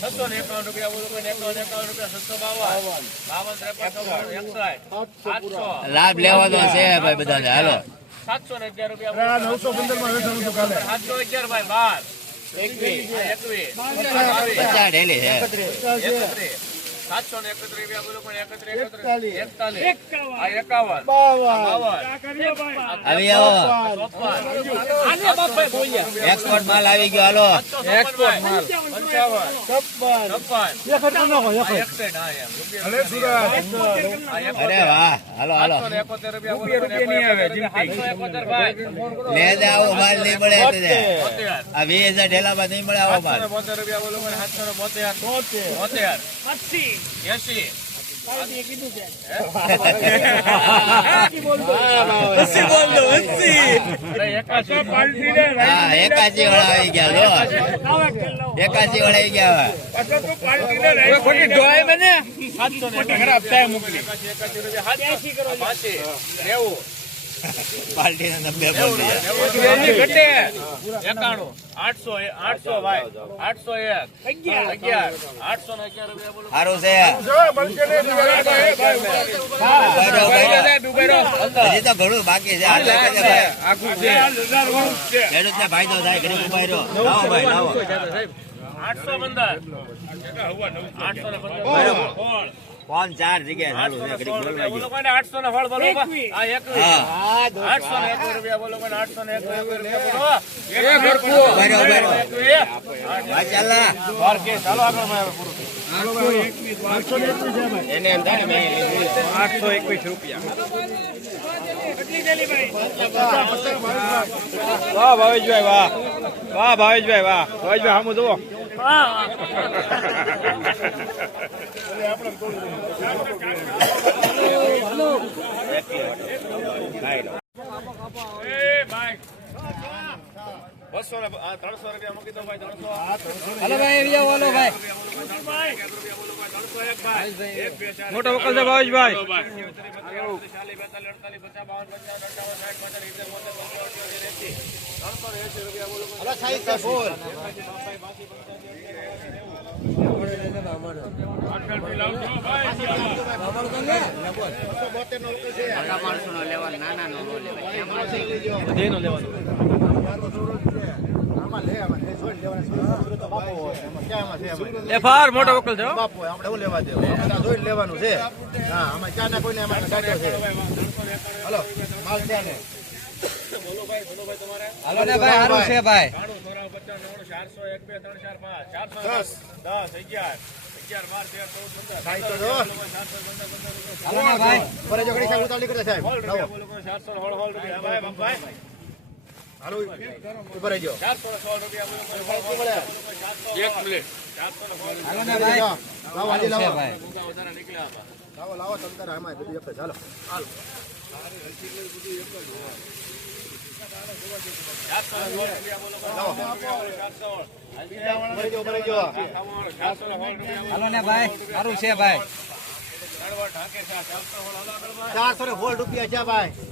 છસો ને એકાવન રૂપિયા બોલો એકાવન એકાવન રૂપિયા છસો બાવન બાવન ત્રેપન લાભ લેવાનો છે ભાઈ બધાને હાલો. સાતસો ને અગિયાર રૂપિયા નવસો પંદરમાં સાતસો અગિયાર ભાઈ બાર. એકવીસ. એકવીસ. પચાસ. ડેલી છે. સાતસો ને એકત્રીસ રૂપિયા બોલો કોઈને એકત્રીસ એકત્રીસ. એકતાલીસ. એકાવન. બાવન. આવી આવો. ચોપન. એક્સપોર્ટ માલ આવી ગયો હાલો. એક્સપોર્ટ માલ. પંચાવન. છપ્પન. છપ્પન. અરે વાહ. હાલો હાલો. સાતસો સાતસો લે આવો માલ નહીં મળે. આ વીસ હજાર ઢેલામાં નહીં મળે આવો માલ સાતસો બોતેર રૂપિયા બોલો સાતસો ને બોતેર. બોતેર. એસી. એકાસી હા એકાસી વાળા આવી ગયા ખરાબ થાય મોકલી ગયા પાર્ટી ના નબ્બે બોલ એકાણું. આઠસો આઠસો ભાઈ. આઠસો એક. અગિયાર. આઠસો ને અગિયાર સારું છે. ઊભા રહો, ઊભા રહો. હજી તો ઘણું બાકી છે. ખેડૂત. ફાયદો થાય ઘણી ઊભા રહ્યો. લાવો ભાઈ લાવો. આઠસો પંદર. આઠસો ને પંદર. ફોન ચાર જગ્યાએ ચાલુ આઠસો છે ઘડીક બોલવા બોલો ગયો. કોઈને આઠસો ફળ બોલો આ એકવીસ હા. રૂપિયા બોલો કોઈને આઠસો ને એકવીસ રૂપિયા બોલો. ઊભા રહ્યો, ઊભા હા, ચાલા. બાર કે ચાલો આગળ ભાઈ હવે પૂરું વાહ ભાવેશભાઈ વાહ. વાહ ભાવેશભાઈ વાહ. ભાવેશભાઈ સામું જુઓ. બસો આ ત્રણસો રૂપિયા મૂકી દો ભાઈ. ત્રણસો હાલો ભાઈ એરિયા વાલો ભાઈ. મોટો વકલ છે ભાવેશભાઈ. લેવાનું ત્રણસો ને લેવાનો એફઆર મોટો વકલ છે બાપુ આપણે એવું લેવા દેવું આપણે આ જોઈને લેવાનું છે. હા અમે ક્યાં ના કોઈને અમારે ડાટો છે? હલો માલ ત્યાં ને હાલો ને ભાઈ. સારું છે ભાઈ ચારસો એક બે ત્રણ ચાર પાંચ ચારસો દસ. દસ અગિયાર. અગિયાર બાર તેર ચૌદ પંદર. ચારસો પંદર પંદર. રૂપિયા બોલો કોઈ ચારસો ને હોળ હોળ રૂપિયા ભાઈ બાપાઈ હાલો ઉપર. એક મિનિટ. હાલો ને ભાઈ. લાવો આજે લાવો. લાવો લાવો તમતાર આમાં બધું એક હાલો. હાલો ને ભાઈ. સારું છે ભાઈ. ચારસો ને સોળ રૂપિયા છે ભાઈ.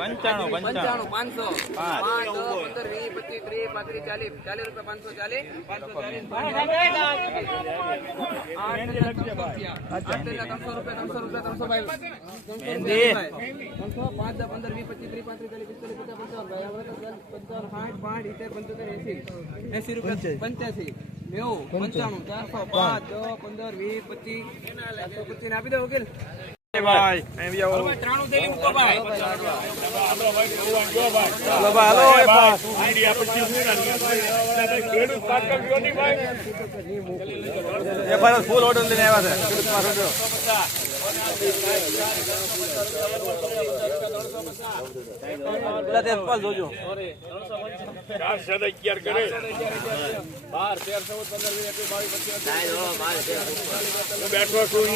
પંચાણું પંચાણું. પાંચસો. પાંચ. પાંચ ચાલી ચાલીસ રૂપિયા પાંચસો તેના ત્રણસો રૂપિયા ત્રણસો રૂપિયા ત્રણસો ભાઈ ત્રણસો પાંચ દસ પંદર વીસ પચીસ ત્રીસ પાંત્રીસ ચાલીસ પિસ્તાલીસ પચાસ પંચાવન પંચાવન સાઠ પાંચ ઇતેર પંચોતેર એસી એસી રૂપિયા પંચ્યાસી. નેવું, પંચાણું, ચારસો પાંચ, દસ, પંદર, વીસ, પચીસ. ચારસો પચીસ આપી દો વકીલ. ભાઈ ત્રાણું થેલી મૂકો ભાઈ હાલો એ પાસ. એ ભાઈ. ફૂલ ઓર્ડર લઈને આવ્યા છે પેલા તે જોજો ચાર સાડા અગિયાર કરે બેઠો છું.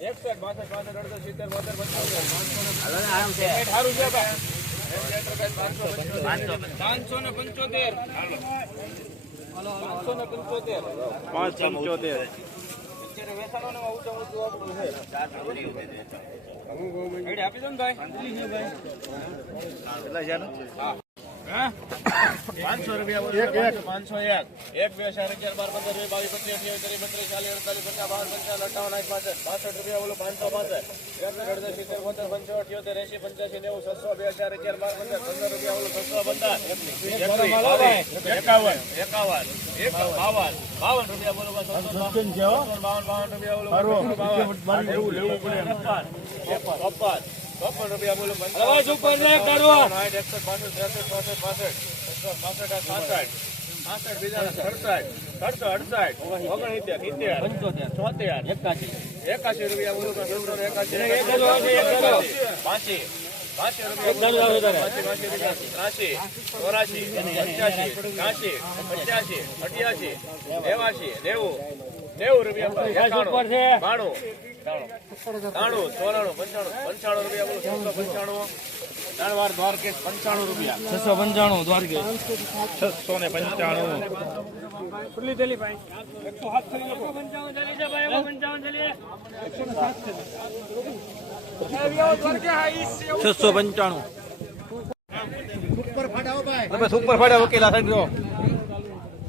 એકસઠ બાસઠ પાસઠ અડસઠ સિત્તેર બોતેર પંચોતેર હાલો ને, આરામ છે. સારું છે પાંચસો. ને પંચોતેર. પાંચસો ને પંચોતેર. પાંચસો પંચોતેર આપી દો ને ભાઈ. કેટલા આનું? પાંચસો રૂપિયા પાંચસો એક એક બે ચાર અગિયાર બાર પંદર વીસ બાવીસ પચીસ અઠ્યાવીસ ત્રીસ બત્રીસ ચાલીસ અડતાલીસ પચાસ બાવન પંચાવન અઠાવન આઠ પાસઠ પાસઠ રૂપિયા બોલો પાંચસો પાસઠ એકસઠ અડસઠ સિત્તેર બોતેર પંચોતેર અઠ્યોતેર એસી પંચ્યાસી નેવું છસો બે હજાર અગિયાર બાર પંદર પંદર રૂપિયા બોલો છસો પંદર એકાવન એકાવન એક બાવન બાવન રૂપિયા બોલો બાવન બાવન રૂપિયા બોલો બાવન લેવું લેવું પડે ઓગણસિત્તેર સિત્તેર ચોતેર એકાસી એકાસી રૂપિયા બોલો નેવાસી નેવું રૂપિયા બાણું ત્રાણું ચોરાણું પંચાણું પંચાણું રૂપિયા બોલો છસો પંચાણું. ત્રણ વાર દ્વારકેશ પંચાણું રૂપિયા. છસો પંચાણું દ્વારકે છસો ને પંચાણું. છસો પંચાણું. ભાઈ. સુપર ફાડા વકીલા સાહેબ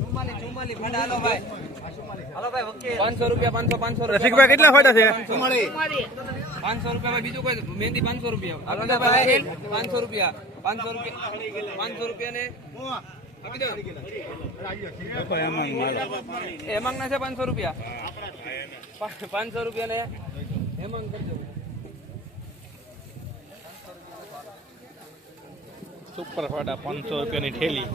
ચુમ્માલી ચુમ્માલીસ ફાડા હાલો ભાઈ. પાંચસો રૂપિયા પાંચસો પાંચસો રસિકભાઈ કેટલા છે? પાંચસો રૂપિયા. બીજું કોઈ મહેંદી પાંચસો રૂપિયા. હાલો ને ભાઈ. પાંચસો રૂપિયા. પાંચસો રૂપિયા પાંચસો રૂપિયા ને હેમાંગ ના છે પાંચસો રૂપિયા. પાંચસો રૂપિયા ને હેમાંગ કરજો સુપર ફાટા પાંચસો રૂપિયાની ઠેલી.